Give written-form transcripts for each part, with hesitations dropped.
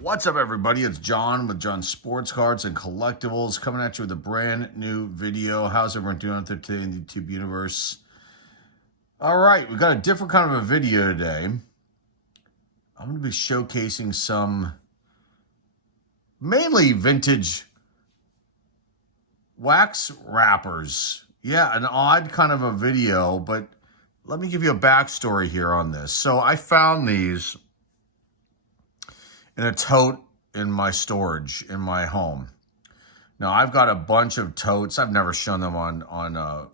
What's up, everybody? It's John with John Sports Cards and Collectibles coming at you with a brand new video. How's everyone doing out there today in the YouTube universe? All right, we've got a different kind of a video today. I'm going to be showcasing some mainly vintage wax wrappers. Yeah, an odd kind of a video, but let me give you a backstory here on this. So I found these in a tote in my storage in my home. Now I've got a bunch of totes. I've never shown them on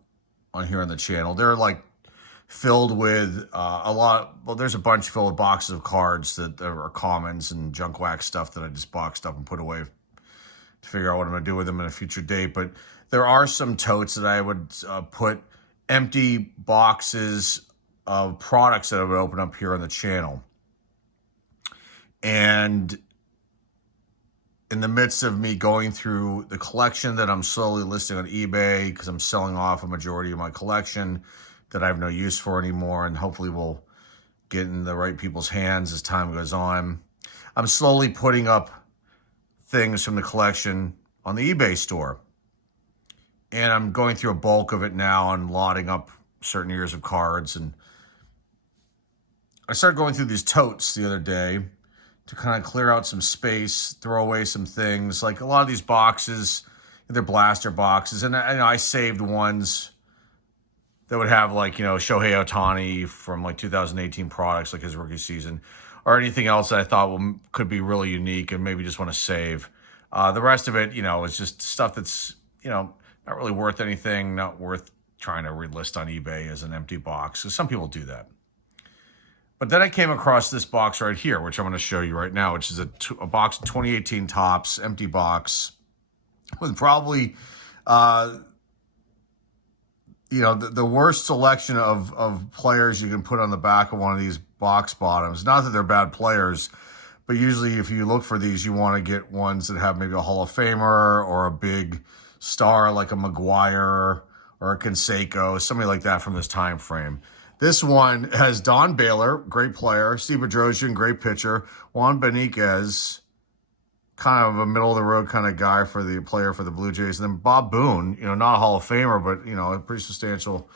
here on the channel. They're like filled with a lot. Well, there's a bunch filled with boxes of cards that are commons and junk wax stuff that I just boxed up and put away to figure out what I'm going to do with them in a future date. But there are some totes that I would put empty boxes of products that I would open up here on the channel. And in the midst of me going through the collection that I'm slowly listing on eBay, because I'm selling off a majority of my collection that I have no use for anymore, and hopefully will get in the right people's hands as time goes on, I'm slowly putting up things from the collection on the eBay store. And I'm going through a bulk of it now and lotting up certain years of cards. And I started going through these totes the other day to kind of clear out some space, throw away some things. Like a lot of these boxes, they're blaster boxes. And I saved ones that would have like, Shohei Ohtani from like 2018 products, like his rookie season, or anything else that I thought could be really unique and maybe just want to save. The rest of it, is just stuff that's, not really worth anything, not worth trying to relist on eBay as an empty box. So some people do that. But then I came across this box right here, which I'm going to show you right now, which is a box of 2018 Topps, empty box, with probably, the worst selection of players you can put on the back of one of these box bottoms. Not that they're bad players, but usually if you look for these, you want to get ones that have maybe a Hall of Famer or a big star like a McGuire or a Canseco, somebody like that from this time frame. This one has Don Baylor, great player, Steve Bedrosian, great pitcher, Juan Beniquez, kind of a middle-of-the-road kind of guy for the player for the Blue Jays, and then Bob Boone, not a Hall of Famer, but, a pretty substantial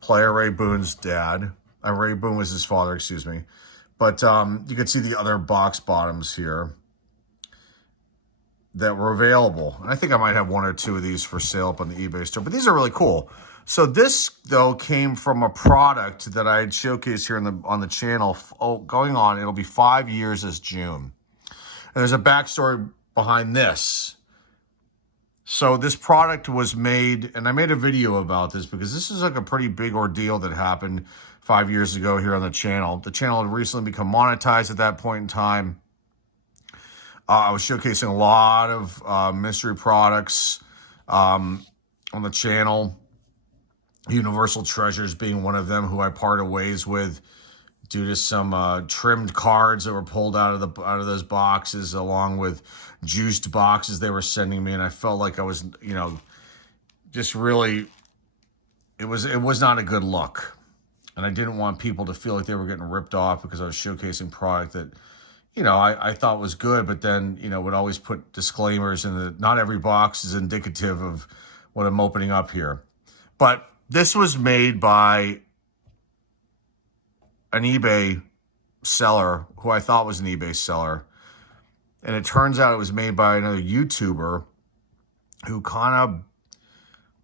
player, Ray Boone's dad. Ray Boone was his father, excuse me. But you can see the other box bottoms here that were available. And I think I might have one or two of these for sale up on the eBay store, but these are really cool. So this, though, came from a product that I had showcased here on the channel. Going on, it'll be 5 years this June. And there's a backstory behind this. So this product was made, and I made a video about this because this is like a pretty big ordeal that happened 5 years ago here on the channel. The channel had recently become monetized at that point in time. I was showcasing a lot of mystery products on the channel. Universal Treasures being one of them, who I parted ways with due to some trimmed cards that were pulled out of those boxes, along with juiced boxes they were sending me, and I felt like I was, just really, it was not a good look, and I didn't want people to feel like they were getting ripped off because I was showcasing product that, I thought was good, but then, would always put disclaimers in that not every box is indicative of what I'm opening up here. But this was made by an eBay seller who I thought was an eBay seller. And it turns out it was made by another YouTuber who kind of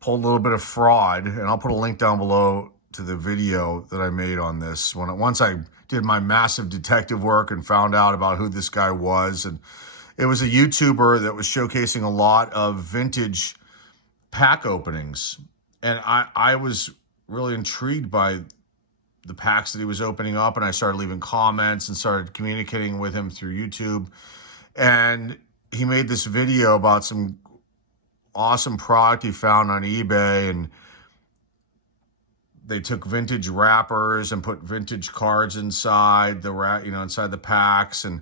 pulled a little bit of fraud. And I'll put a link down below to the video that I made on this. Once I did my massive detective work and found out about who this guy was. And it was a YouTuber that was showcasing a lot of vintage pack openings. And I was really intrigued by the packs that he was opening up, and I started leaving comments and started communicating with him through YouTube. And he made this video about some awesome product he found on eBay, and they took vintage wrappers and put vintage cards inside inside the packs, and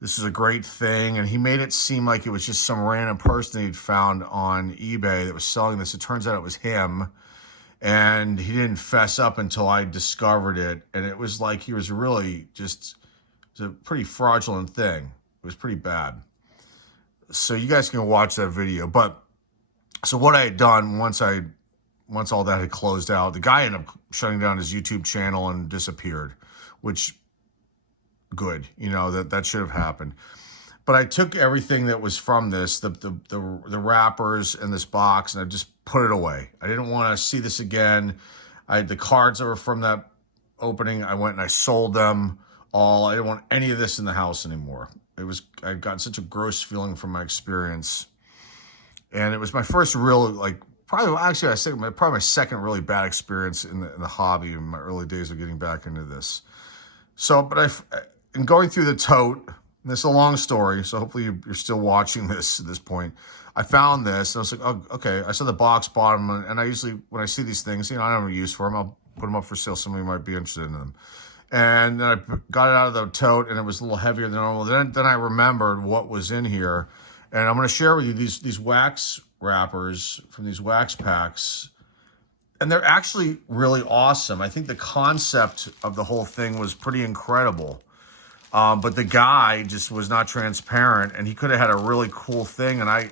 this is a great thing. And he made it seem like it was just some random person he'd found on eBay that was selling this. It turns out it was him. And he didn't fess up until I discovered it. And it was like he was really just, it was a pretty fraudulent thing. It was pretty bad. So you guys can watch that video. But so what I had done once all that had closed out, the guy ended up shutting down his YouTube channel and disappeared, which good, that should have happened. But I took everything that was from this, the wrappers in this box, and I just put it away. I didn't want to see this again. I had the cards that were from that opening. I went and I sold them all. I didn't want any of this in the house anymore. I got such a gross feeling from my experience. And it was my first real, probably my second really bad experience in the hobby in my early days of getting back into this. So, but in going through the tote, this is a long story, so hopefully you're still watching this at this point. I found this, and I was like, oh, okay. I saw the box bottom, and I usually, when I see these things, I don't have a use for them. I'll put them up for sale. Somebody might be interested in them. And then I got it out of the tote, and it was a little heavier than normal. Then I remembered what was in here, and I'm going to share with you these wax wrappers from these wax packs. And they're actually really awesome. I think the concept of the whole thing was pretty incredible. But the guy just was not transparent, and he could have had a really cool thing, and I,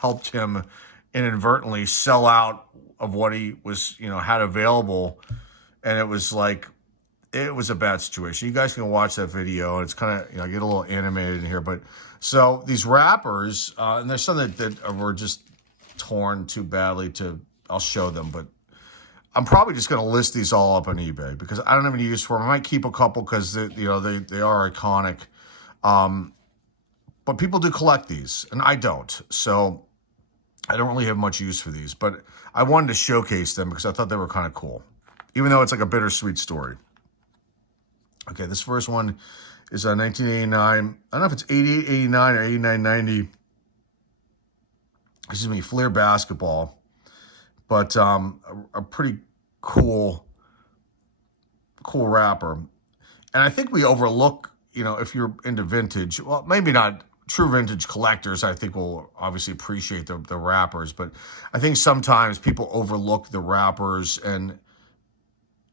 helped him inadvertently sell out of what he was, had available, and it was a bad situation. You guys can watch that video, and it's kind of, I get a little animated in here, but so these wrappers, and there's some that were just torn too badly I'll show them, but I'm probably just going to list these all up on eBay because I don't have any use for them. I might keep a couple because they are iconic. But people do collect these, and I don't. So I don't really have much use for these. But I wanted to showcase them because I thought they were kind of cool, even though it's like a bittersweet story. Okay, this first one is 1989. I don't know if it's 88, 89, or 89, 90. Excuse me, Fleer basketball. But a pretty cool wrapper. And I think we overlook, if you're into vintage, well, maybe not true vintage collectors, I think will obviously appreciate the wrappers. But I think sometimes people overlook the wrappers, and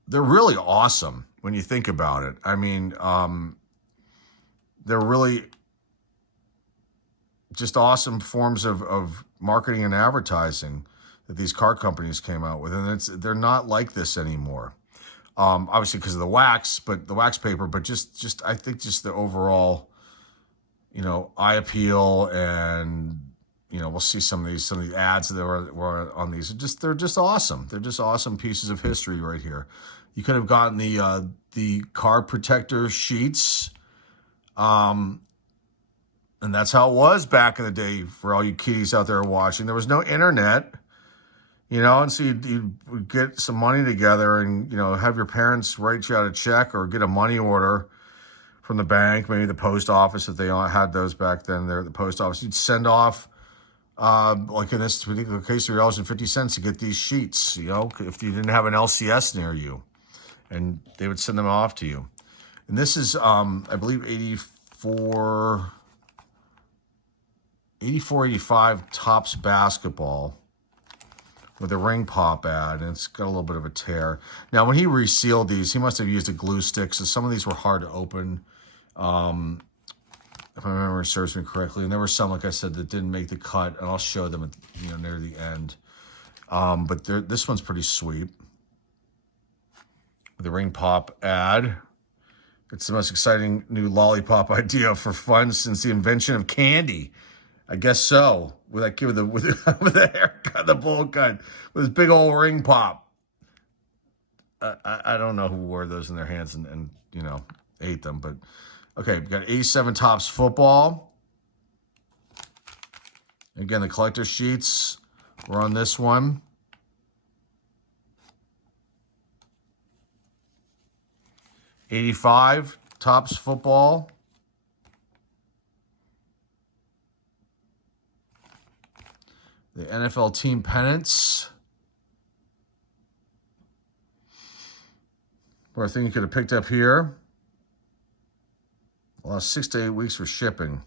they're really awesome when you think about it. I mean, they're really just awesome forms of marketing and advertising that these car companies came out with, and they're not like this anymore. Obviously because of the wax paper, but just I think just the overall, eye appeal, and we'll see some of the ads that were on these. They're just awesome. They're just awesome pieces of history right here. You could have gotten the car protector sheets, and that's how it was back in the day for all you kiddies out there watching. There was no internet. And so you'd get some money together and, have your parents write you out a check or get a money order from the bank, maybe the post office, if they had those back then. They're the post office. You'd send off, like in this particular case, $3.50 to get these sheets, if you didn't have an LCS near you. And they would send them off to you. And this is, I believe, 84, 85 Topps basketball with a ring pop ad, and it's got a little bit of a tear. Now, when he resealed these, he must have used a glue stick, so some of these were hard to open, if my memory serves me correctly. And there were some, like I said, that didn't make the cut, and I'll show them at, near the end. But this one's pretty sweet. The ring pop ad. It's the most exciting new lollipop idea for fun since the invention of candy. I guess so. With that kid with the haircut, the bowl cut, with his big old ring pop. I don't know who wore those in their hands and ate them, but okay. We got 87 Topps football. Again, the collector sheets were on this one. '85 Topps football. The NFL team pennants. Or I think you could have picked up here. Lost 6 to 8 weeks for shipping.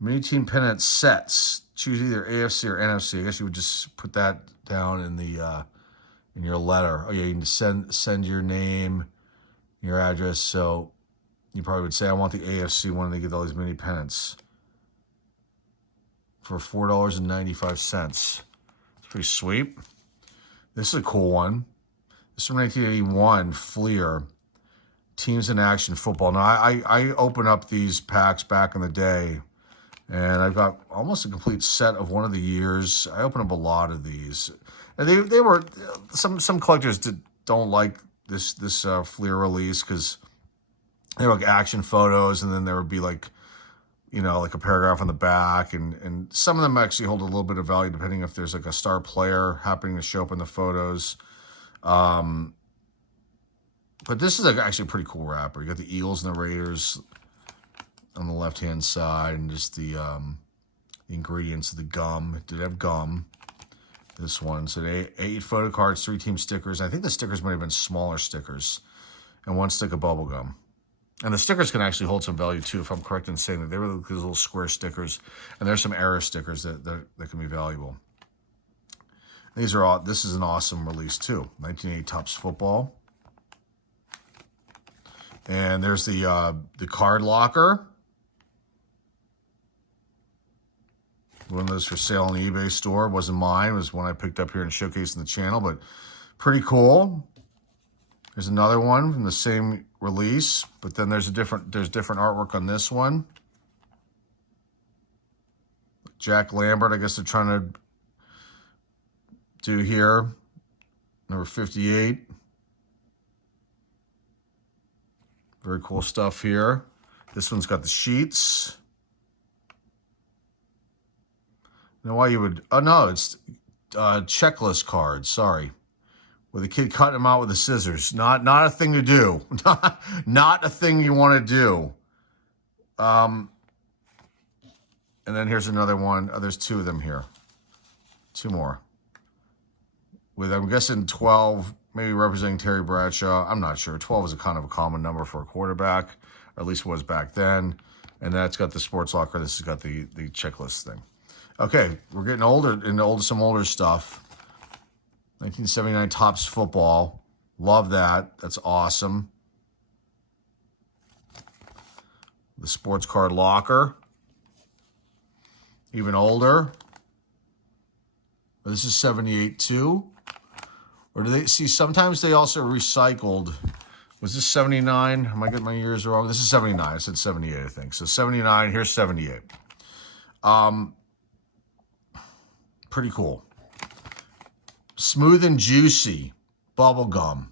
Mini team pennant sets. Choose either AFC or NFC. I guess you would just put that down in the in your letter. Oh yeah, you can send your name, your address. So You probably would say, I want the AFC one, and they get all these mini pennants for $4.95. It's pretty sweet. This is a cool one. This is from 1981, Fleer. Teams in Action Football. Now, I open up these packs back in the day, and I've got almost a complete set of one of the years. I open up a lot of these. And they were, some collectors don't like this Fleer release because they were like action photos, and then there would be like, you know, like a paragraph on the back, and some of them actually hold a little bit of value depending if there's like a star player happening to show up in the photos. But this is actually a pretty cool wrapper. You got the Eagles and the Raiders on the left-hand side, and just the ingredients of the gum. It did have gum. This one. So 8 photo cards, 3 team stickers. I think the stickers might have been smaller stickers, and 1 stick of bubble gum. And the stickers can actually hold some value too, if I'm correct in saying that they were these little square stickers. And there's some error stickers that can be valuable. These are all. This is an awesome release too. 1980 Topps Football. And there's the card locker. One of those for sale on the eBay store. It wasn't mine. It was one I picked up here and showcased in the channel, but pretty cool. There's another one from the same release, but then there's different artwork on this one. Jack Lambert, I guess they're trying to do here. Number 58. Very cool stuff here. This one's got the sheets. You know why you would... Oh, no, it's checklist cards. Sorry. With a kid cutting them out with the scissors. Not a thing to do. Not a thing you want to do. And then here's another one. Oh, there's 2 of them here. 2 more. With, I'm guessing, 12... maybe representing Terry Bradshaw. I'm not sure. 12 is a kind of a common number for a quarterback, or at least was back then. And that's got the sports locker. This has got the checklist thing. Okay, we're getting into some older stuff. 1979 Topps Football. Love that. That's awesome. The sports card locker. Even older. This is 78 too. Or do they see? Sometimes they also recycled. Was this 79? Am I getting my years wrong? This is 79. I said 78, I think. So 79. Here's 78. Pretty cool. Smooth and Juicy Bubblegum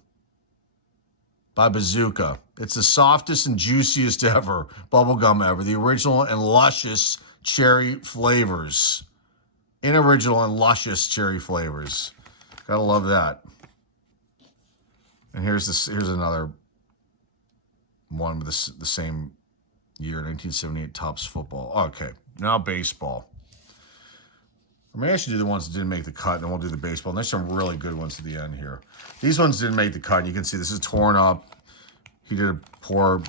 by Bazooka. It's the softest and juiciest ever bubblegum ever. The original and luscious cherry flavors. Original and luscious cherry flavors. Gotta love that. And here's another one with the same year, 1978 Topps Football. Okay, now baseball. Maybe I should do the ones that didn't make the cut, and then we'll do the baseball. And there's some really good ones at the end here. These ones didn't make the cut. You can see this is torn up. He did a poor,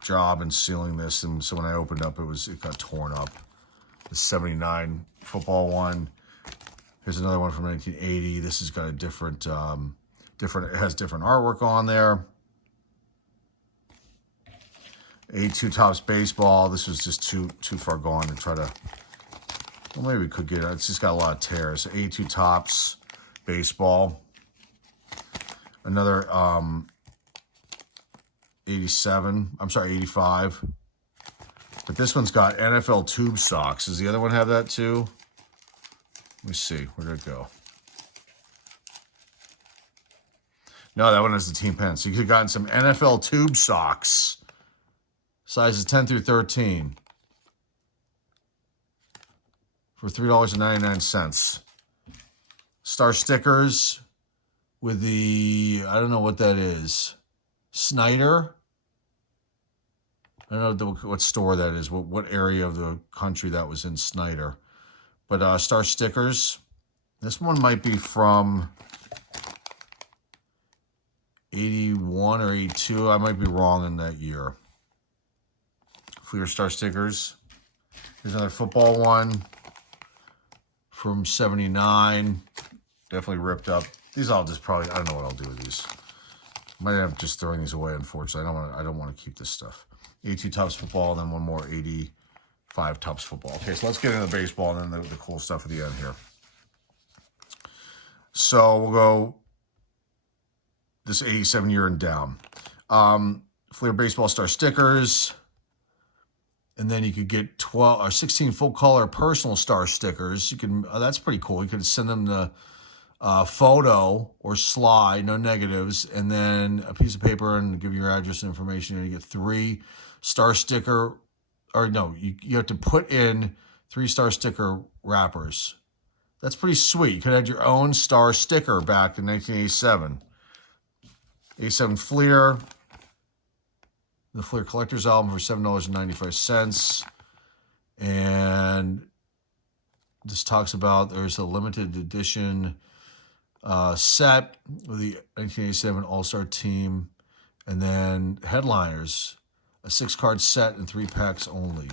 job in sealing this, and so when I opened up, it got torn up. The 79 football one. Here's another one from 1980. This has got a different, it has different artwork on there. 82 Topps Baseball. This was just too far gone to try to... Well, maybe we could get it. It's just got a lot of tears. 82 Topps Baseball. Another 87. I'm sorry, 85. But this one's got NFL tube socks. Does the other one have that too? Let me see. Where did it go? No, that one has the team pen. So you could have gotten some NFL tube socks. Sizes 10 through 13. For $3.99. Star stickers with the, I don't know what that is. Snyder? I don't know what store that is, what area of the country that was in, Snyder. But star stickers. This one might be from 81 or 82. I might be wrong in that year. For your star stickers. Here's another football one from 79. Definitely ripped up. These I'll just probably, I don't know what I'll do with these. Might have just throwing these away, unfortunately. I don't want to keep this stuff. 82 Topps football, and then one more 85 Topps football. Okay, so let's get into the baseball and then the cool stuff at the end here. So we'll go this 87 year and down. Fleer Baseball Star stickers. And then you could get 12 or 16 full color personal star stickers. You can, that's pretty cool. You could send them the photo or slide, no negatives, and then a piece of paper and give your address and information. And you get 3 star sticker, or no, you have to put in 3 star sticker wrappers. That's pretty sweet. You could have your own star sticker back in 1987. 87 Fleer. The Fleer Collector's Album for $7.95. And this talks about there's a limited edition set with the 1987 All-Star team. And then headliners, a 6-card set and 3 packs only.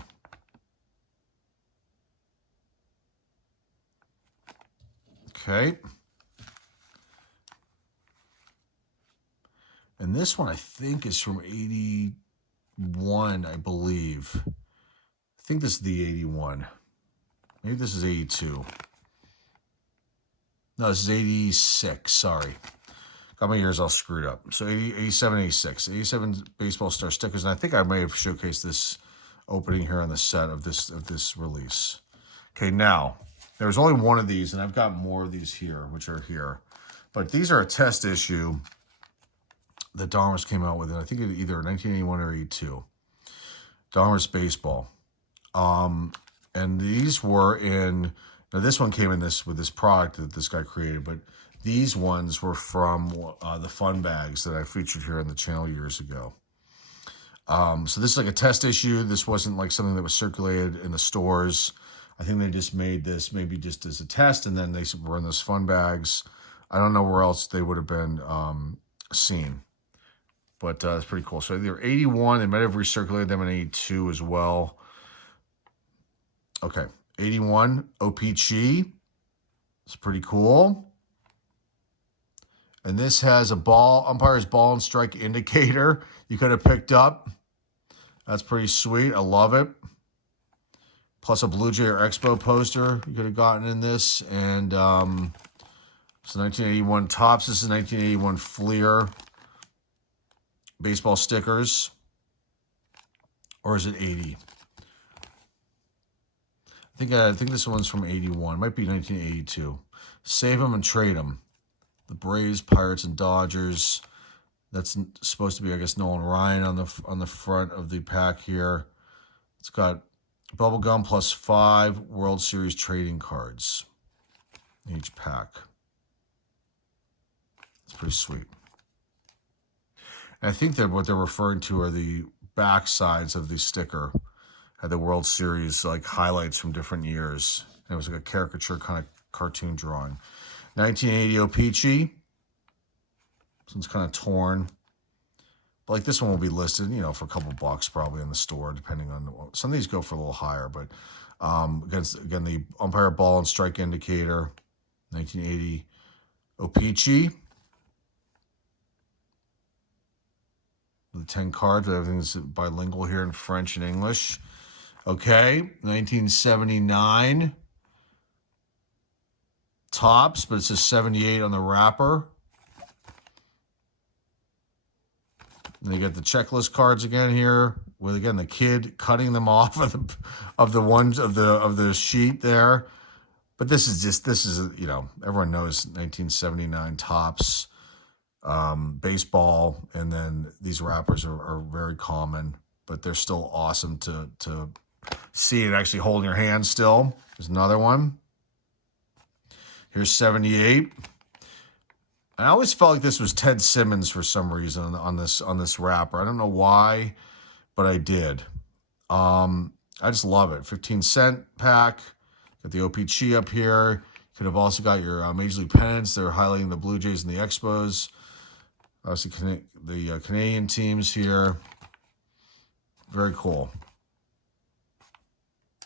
Okay. And this one I think is from 81, I believe. I think this is the 81. Maybe this is 82. No, this is 86. Sorry. Got my years all screwed up. So 87, 86. 87 baseball star stickers. And I think I may have showcased this opening here on the set of this release. Okay, now, there's only one of these, and I've got more of these here, which are here. But these are a test issue that Donruss came out with, and I think it either 1981 or 82. Donruss Baseball. And these were in, now this one came in with this product that this guy created, but these ones were from the fun bags that I featured here on the channel years ago. So this is like a test issue. This wasn't like something that was circulated in the stores. I think they just made this maybe just as a test, and then they were in those fun bags. I don't know where else they would have been seen. But it's pretty cool. So they're 81. They might have recirculated them in 82 as well. Okay. 81 OPG. It's pretty cool. And this has a umpire's ball and strike indicator you could have picked up. That's pretty sweet. I love it. Plus a Blue Jay or Expo poster you could have gotten in this. And so 1981 Topps. This is 1981 Fleer baseball stickers. Or is it 80? I think this one's from 81. Might be 1982. Save them and trade them. The Braves, Pirates, and Dodgers. That's supposed to be, I guess, Nolan Ryan on the front of the pack here. It's got bubblegum plus 5 World Series trading cards in each pack. It's pretty sweet. And I think that what they're referring to are the back sides of the sticker. Had the World Series like highlights from different years. And it was like a caricature kind of cartoon drawing. 1980 O-Pee-Chee. This one's kind of torn. But like this one will be listed, you know, for a couple bucks probably in the store, depending on some of these go for a little higher. But again, the umpire ball and strike indicator. 1980 O-Pee-Chee. The 10 cards, everything's bilingual here in French and English. Okay, 1979 Topps, but it says 78 on the wrapper. And you got the checklist cards again here, with again the kid cutting them off of the sheet there. But this is you know, everyone knows 1979 Topps. Baseball, and then these wrappers are very common, but they're still awesome to see it actually hold in your hand still. There's another one. Here's 78. I always felt like this was Ted Simmons for some reason on this wrapper. I don't know why, but I did. I just love it. 15-cent pack. Got the OPG up here. Could have also got your Major League pennants. They're highlighting the Blue Jays and the Expos. Obviously, the Canadian teams here. Very cool.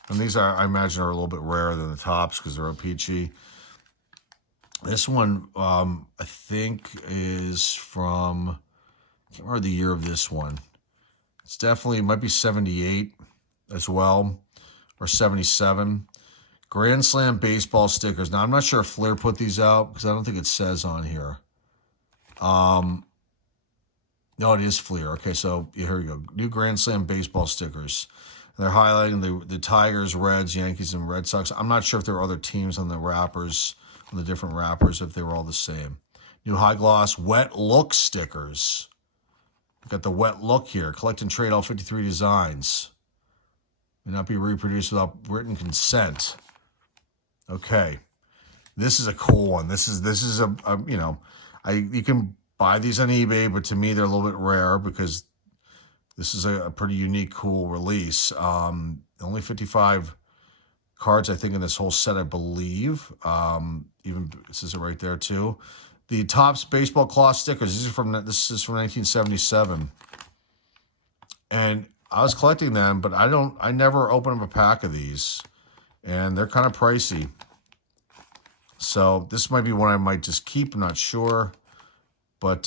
And these, I imagine, are a little bit rarer than the Topps because they're OPG. This one, I think, is from can't remember the year of this one. It's definitely, it might be 78 as well, or 77. Grand Slam baseball stickers. Now, I'm not sure if Flair put these out because I don't think it says on here. No, it is Fleer. Okay, so here we go. New Grand Slam baseball stickers. They're highlighting the Tigers, Reds, Yankees, and Red Sox. I'm not sure if there were other teams on the wrappers, on the different wrappers, if they were all the same. New high gloss wet look stickers. We've got the wet look here. Collect and trade all 53 designs. May not be reproduced without written consent. Okay, this is a cool one. This is a you know, you can buy these on eBay, but to me they're a little bit rare because this is a pretty unique, cool release. Only 55 cards, I think, in this whole set, I believe. Even this is right there too. The Topps baseball cloth stickers. This is from 1977, and I was collecting them, but I never opened up a pack of these, and they're kind of pricey. So this might be one I might just keep. I'm not sure. But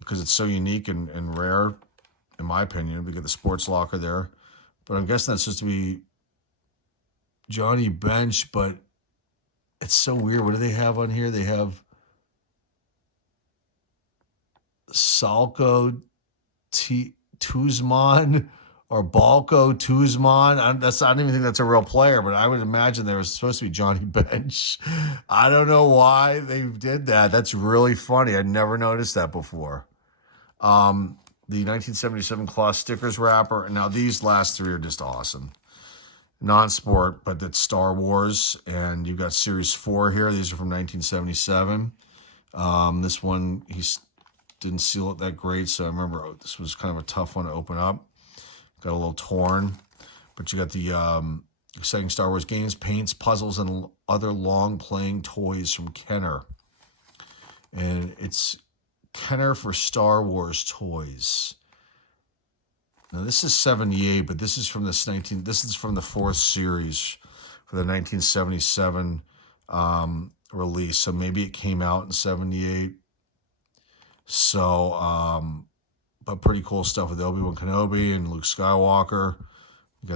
because it's so unique and rare, in my opinion, we get the sports locker there. But I'm guessing that's just to be Johnny Bench, but it's so weird. What do they have on here? They have Salco Tuzman or Balco Tuzman. I don't even think that's a real player, but I would imagine there was supposed to be Johnny Bench. I don't know why they did that. That's really funny. I never noticed that before. The 1977 cloth stickers wrapper. And now these last three are just awesome. Non-sport, but that's Star Wars. And you've got Series 4 here. These are from 1977. This one, he didn't seal it that great, so I remember this was kind of a tough one to open up. Got a little torn, but you got the exciting Star Wars games, paints, puzzles, and other long-playing toys from Kenner. And it's Kenner for Star Wars toys. Now this is 78, but this is from this is from the 4th series for the 1977 release. So maybe it came out in 78. So, but pretty cool stuff with Obi-Wan Kenobi and Luke Skywalker. You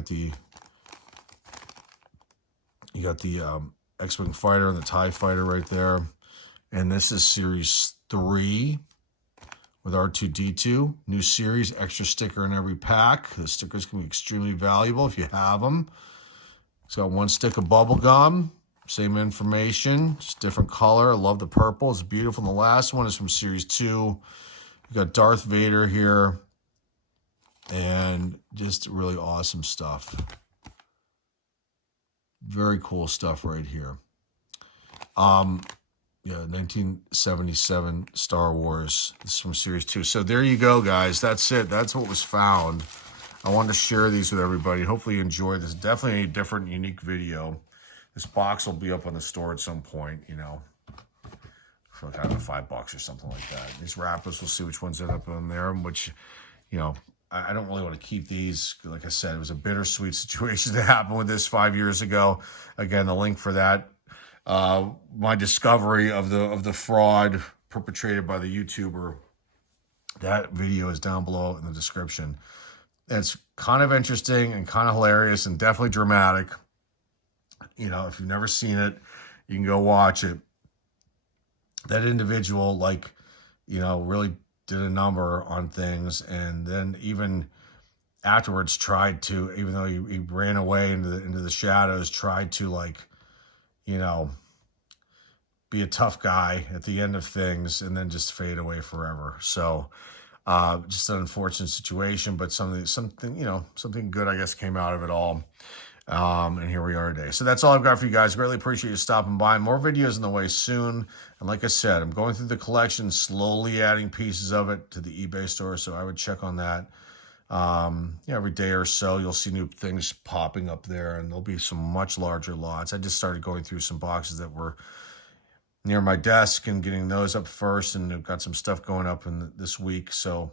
got the X-Wing fighter and the TIE fighter right there. And this is Series 3 with R2-D2. New series, extra sticker in every pack. The stickers can be extremely valuable if you have them. It's got one stick of bubble gum. Same information, just different color. I love the purple. It's beautiful. And the last one is from Series 2. You got Darth Vader here. And just really awesome stuff. Very cool stuff right here. Yeah, 1977 Star Wars. This is from Series 2. So there you go, guys. That's it. That's what was found. I wanted to share these with everybody. Hopefully you enjoyed this. Definitely a different, unique video. This box will be up on the store at some point, you know, for kind of $5 or something like that. These wrappers, we'll see which ones end up on there, which, you know, I don't really want to keep these. Like I said, it was a bittersweet situation that happened with this 5 years ago. Again, the link for that, my discovery of the fraud perpetrated by the YouTuber, that video is down below in the description. It's kind of interesting and kind of hilarious and definitely dramatic. You know, if you've never seen it, you can go watch it. That individual, like, you know, really did a number on things, and then even afterwards tried to, even though he ran away into the shadows, tried to, like, you know, be a tough guy at the end of things, and then just fade away forever. So, just an unfortunate situation, but something, you know, something good, I guess, came out of it all. And here we are today. So that's all I've got for you guys. Greatly appreciate you stopping by. More videos on the way soon. And like I said, I'm going through the collection, slowly adding pieces of it to the eBay store. So I would check on that. Yeah, every day or so, you'll see new things popping up there, and there'll be some much larger lots. I just started going through some boxes that were near my desk and getting those up first, and I've got some stuff going up in this week. So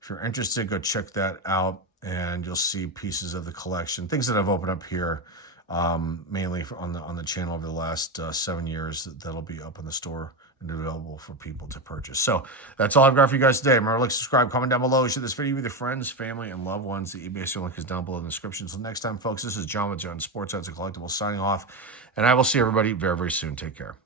if you're interested, go check that out, and you'll see pieces of the collection, things that I've opened up here mainly on the channel over the last 7 years. That'll be up in the store and available for people to purchase. So that's all I've got for you guys today. Remember, like, subscribe, comment down below, share this video with your friends, family, and loved ones. The eBay store link is down below in the description. Until next time, folks, this is John with John Sports Odds and Collectibles signing off, and I will see everybody very, very soon. Take care.